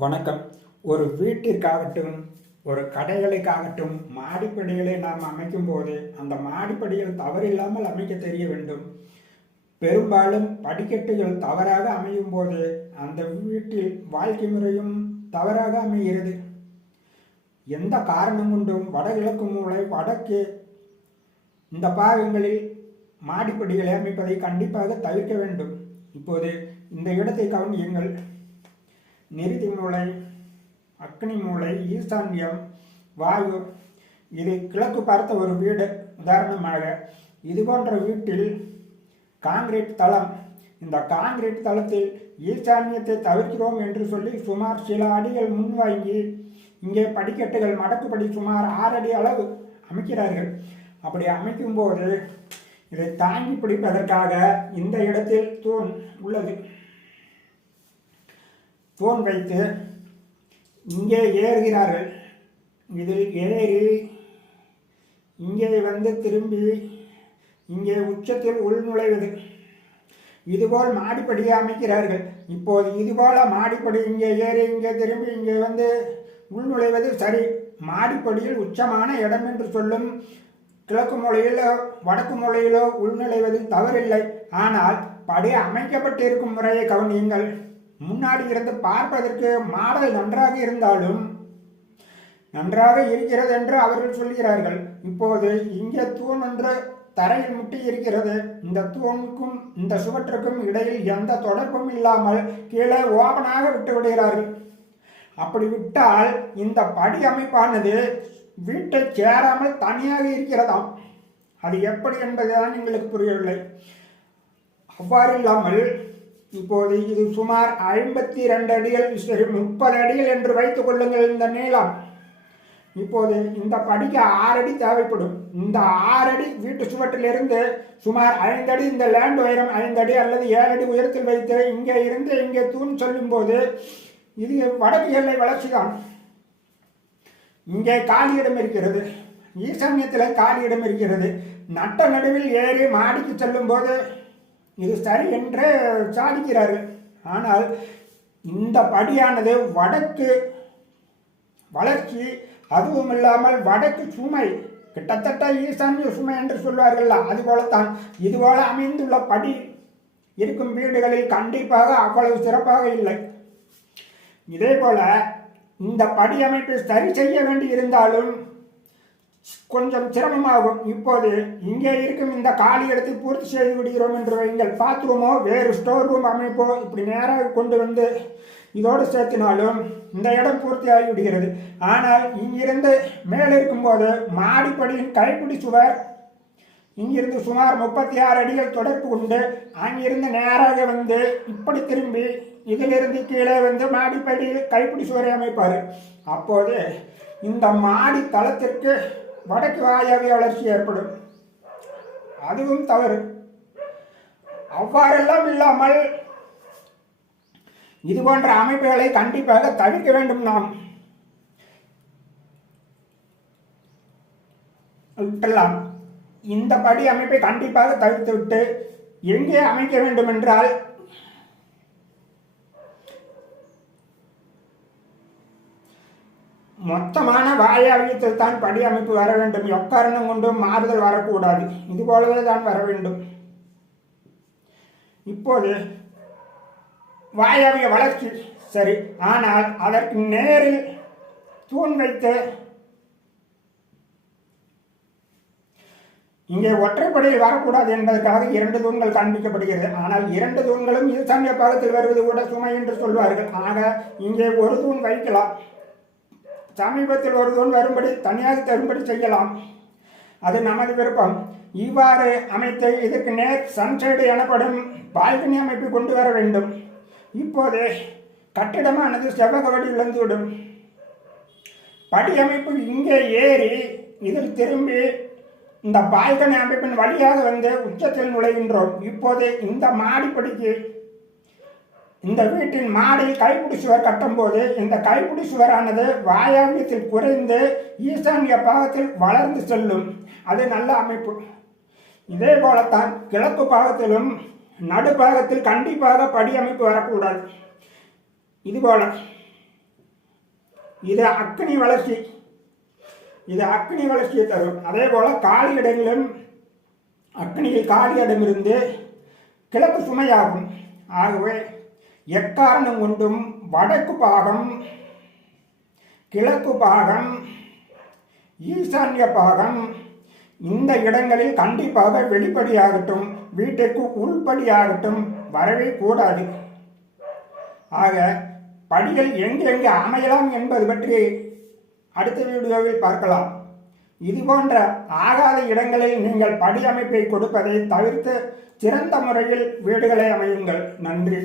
வணக்கம். ஒரு வீட்டிற்காகட்டும் ஒரு கடைகளுக்காகட்டும் மாடிப்படிகளை நாம் அமைக்கும் போது அந்த மாடிப்படிகள் தவறில்லாமல் அமைக்க தெரிய வேண்டும். பெரும்பாலும் படிக்கட்டுகள் தவறாக அமையும் போது அந்த வீட்டில் வாழ்க்கை முறையும் தவறாக அமைகிறது. எந்த காரணம் கொண்டும் வடகிழக்கு மூலை வடக்கு இந்த பாகங்களில் மாடிப்படிகளை அமைப்பதை கண்டிப்பாக தவிர்க்க வேண்டும். இப்போது இந்த இடத்தை கவனியுங்கள். நிறுதி மூலை அக்னி மூலை ஈசான்யம் வாயு. இது கிழக்கு பார்த்த ஒரு வீடு. உதாரணமாக இது போன்ற வீட்டில் காங்கிரீட் தளம். இந்த காங்கிரீட் தளத்தில் ஈசான்யத்தை தவிர்க்கிறோம் என்று சொல்லி சுமார் சில அடிகள் முன்வாங்கி இங்கே படிக்கட்டுகள் மடக்குப்படி சுமார் ஆறடி அளவு அமைக்கிறார்கள். அப்படி அமைக்கும்போது இதை தாங்கி பிடிப்பதற்காக இந்த இடத்தில் தூண் உள்ளது. தூண் வைத்து இங்கே ஏறுகிறார்கள். இதில் ஏறி இங்கே வந்து திரும்பி இங்கே உச்சத்தில் உள்நுழைவது இதுபோல் மாடிப்படியை அமைக்கிறார்கள். இப்போது இதுபோல மாடிப்படி இங்கே ஏறி இங்கே திரும்பி இங்கே வந்து உள்நுழைவது சரி. மாடிப்படியில் உச்சமான இடம் என்று சொல்லும் கிழக்கு மூலையிலோ வடக்கு மூலையிலோ உள்நுழைவது தவறில்லை. ஆனால் படி அமைக்கப்பட்டிருக்கும் முறையை கவனியுங்கள். முன்னாடி இருந்து பார்ப்பதற்கு மாடல் நன்றாக இருந்தாலும் நன்றாக இருக்கிறது என்று அவர்கள் சொல்கிறார்கள். இப்போது இங்கே தூண் ஒன்று தரையில் முட்டி இருக்கிறது. இந்த தூணுக்கும் இந்த சுவற்றுக்கும் இடையில் எந்த தொடர்பும் இல்லாமல் கீழே ஓபனாக விட்டு விடுகிறார்கள் அப்படி விட்டால் இந்த படி அமைப்பானது வீட்டை சேராமல் தனியாக இருக்கிறதாம். அது எப்படி என்பதுதான் எங்களுக்கு புரியவில்லை. அவ்வாறு இல்லாமல் இப்போது இது சுமார் ஐம்பத்தி ரெண்டு அடிகள் சரி முப்பது அடிகள் என்று வைத்துக் கொள்ளுங்கள் இந்த நீளம். இப்போது இந்த படிக்கு ஆறு அடி தேவைப்படும். இந்த ஆறு அடி வீட்டு சுவற்றிலிருந்து சுமார் ஐந்து அடி இந்த லேண்ட் உயரம் ஐந்து அடி அல்லது ஏழு அடி உயரத்தில் வைத்து இங்கே இருந்து இங்கே தூண் சொல்லும் போது இது வடக்கு எல்லை வளர்ச்சி தான் இங்கே காலியிடம் இருக்கிறது. ஈசான்யத்தில் காலியிடம் இருக்கிறது. நட்ட நடுவில் ஏறி மாடிக்கு செல்லும் போது இது சரி என்று சாதிக்கிறார்கள் ஆனால் இந்த படியானது வடக்கு வளர்ச்சி அதுவும் இல்லாமல் வடக்கு சுமை கிட்டத்தட்ட ஈசான்ய சுமை என்று சொல்வார்கள். அது போலத்தான் இதுபோல அமைந்துள்ள படி இருக்கும் வீடுகளில் கண்டிப்பாக அவ்வளவு சிறப்பாக இல்லை. இதே போல இந்த படி அமைப்பை சரி செய்ய வேண்டி இருந்தாலும் கொஞ்சம் சிரமமாகும். இப்போது இங்கே இருக்கும் இந்த காலி இடத்தை பூர்த்தி செய்து விடுகிறோம் என்று வைங்கள் பாத்ரூமோ வேறு ஸ்டோர் ரூம் அமைப்போ இப்படி நேராக கொண்டு வந்து இதோடு சேர்த்தினாலும் இந்த இடம் பூர்த்தி ஆகிவிடுகிறது ஆனால் இங்கிருந்து மேலே இருக்கும்போது மாடிப்படியின் கைப்பிடி சுவர் இங்கிருந்து சுமார் முப்பத்தி ஆறு அடிகள் தொடர்பு கொண்டு அங்கிருந்து நேராக வந்து இப்படி திரும்பி இதிலிருந்து கீழே வந்து மாடிப்படியில் கைப்பிடி சுவரை அமைப்பார். அப்போது இந்த மாடி தளத்திற்கு வடக்கு வாயாவிய வளர்ச்சி ஏற்படும். அதுவும் தவறு. அவ்வாறெல்லாம் இல்லாமல் இது போன்ற அமைப்புகளை கண்டிப்பாக தவிர்க்க வேண்டும் நாம். விட்டலாம். இந்த படி அமைப்பை கண்டிப்பாக தவிர்த்து விட்டு எங்கே அமைக்க வேண்டும் என்றால் மொத்தமான வாயாவியத்தில் தான் படி அமைப்பு வர வேண்டும். எக்காரணம் கொண்டும் மாறுதல் வரக்கூடாது. இது போலவே தான் வர வேண்டும். இப்போது வாயாவிய வளர்ச்சி. சரி ஆனால் அதற்கு நேரில் தூண் வைத்து இங்கே ஒற்றைப்படையில் வரக்கூடாது என்பதற்காக இரண்டு தூண்கள் காண்பிக்கப்படுகிறது. ஆனால் இரண்டு தூண்களும் ஈசான்ய பாகத்தில் வருவது கூட சுமை என்று சொல்வார்கள். ஆக இங்கே ஒரு தூண் வைக்கலாம். சமீபத்தில் ஒரு தூண் வரும்படி தனியாக தரும்படி செய்யலாம். அது நமது விருப்பம். இவ்வாறு அமைத்து இதற்கு நேர் சன்சைடு எனப்படும் பால்கனி அமைப்பு கொண்டு வர வேண்டும். இப்போது கட்டிடமானது செவ்வக வடிவிழந்து விடும் படி அமைப்பு இங்கே ஏறி இதில் திரும்பி இந்த பால்கனி அமைப்பின் வழியாக வந்து உச்சத்தில் நுழைகின்றோம். இப்போது இந்த மாடிப்படிக்கு இந்த வீட்டின் மாடியில் கைப்பிடி சுவர் கட்டும்போது இந்த கைப்பிடி சுவரானது வாயாவியத்தில் குறைந்து ஈசான்ய பாகத்தில் வளர்ந்து செல்லும். அது நல்ல அமைப்பு. இதே போலத்தான் கிழக்கு பாகத்திலும் நடுப்பாகத்தில் கண்டிப்பாக படி அமைப்பு வரக்கூடாது. இதுபோல இது அக்னி வளர்ச்சி. இது அக்னி வளர்ச்சியை தரும். அதே போல் காலி இடங்களும் அக்னியில் காலி இடமிருந்து கிழக்கு சுமையாகும். ஆகவே எக்காரணம் கொண்டும் வடக்கு பாகம் கிழக்கு பாகம் ஈசான்ய பாகம். இந்த இடங்களில் கண்டிப்பாக வெளிப்படியாகட்டும் வீட்டுக்கு உள்படியாகட்டும் வரவே கூடாது. ஆக படிகள் எங்கெங்கே அமையலாம் என்பது பற்றி அடுத்த வீடியோவில் பார்க்கலாம். இது போன்ற ஆகாத இடங்களில் நீங்கள் படி அமைப்பை கொடுப்பதை தவிர்த்து சிறந்த முறையில் வீடுகளை அமையுங்கள். நன்றி.